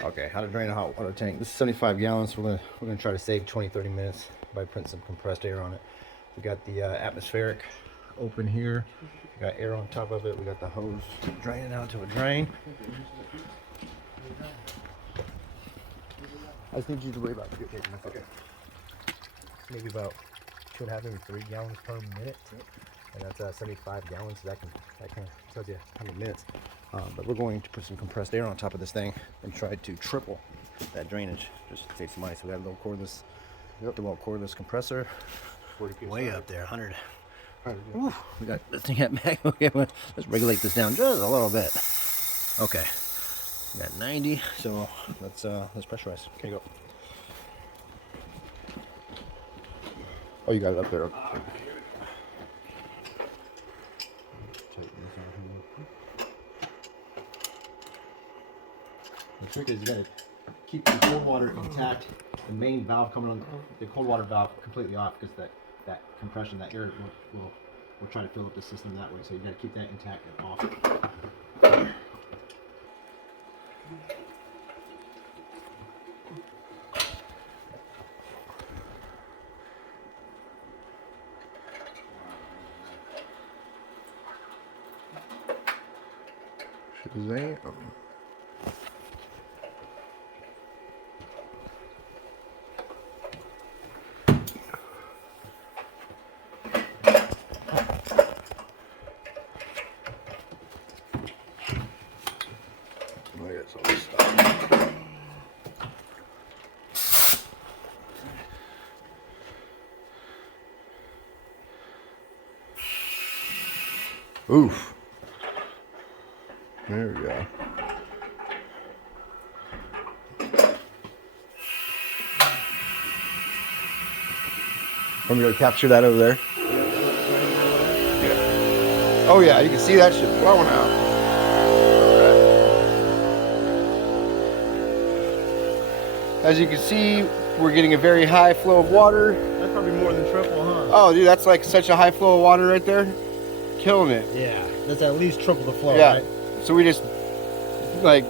Okay, how to drain a hot water tank. This is 75 gallons. We're gonna try to save 20-30 minutes by putting some compressed air on it. We got the atmospheric open here. We got air on top of it. We got the hose draining out to a drain. I just need you to worry about it. Okay. Maybe about 2.5, maybe 3 gallons per minute. And that's 75 gallons. So that kind of tells you how many minutes. But we're going to put some compressed air on top of this thing and try to triple that drainage. Just to save some money. So we got a little cordless, DeWalt cordless compressor. Way up there, 100. Ooh, we got this thing at back. Okay, well, let's regulate this down just a little bit. Okay, we got 90. So let's pressurize. Okay, go. Oh, you got it up there. Okay. The trick is you gotta keep the cold water intact. The main valve coming on, the cold water valve completely off, because that compression, that air will try to fill up the system that way. So you gotta keep that intact and off. Shazam. I guess I'll stop. Oof. There we go. I'm gonna capture that over there. Yeah. Oh yeah, you can see that shit blowing out. As you can see, we're getting a very high flow of water. That's probably more than triple, huh? Oh, dude, that's like such a high flow of water right there. Killing it. Yeah, that's at least triple the flow, Yeah. right? So we just like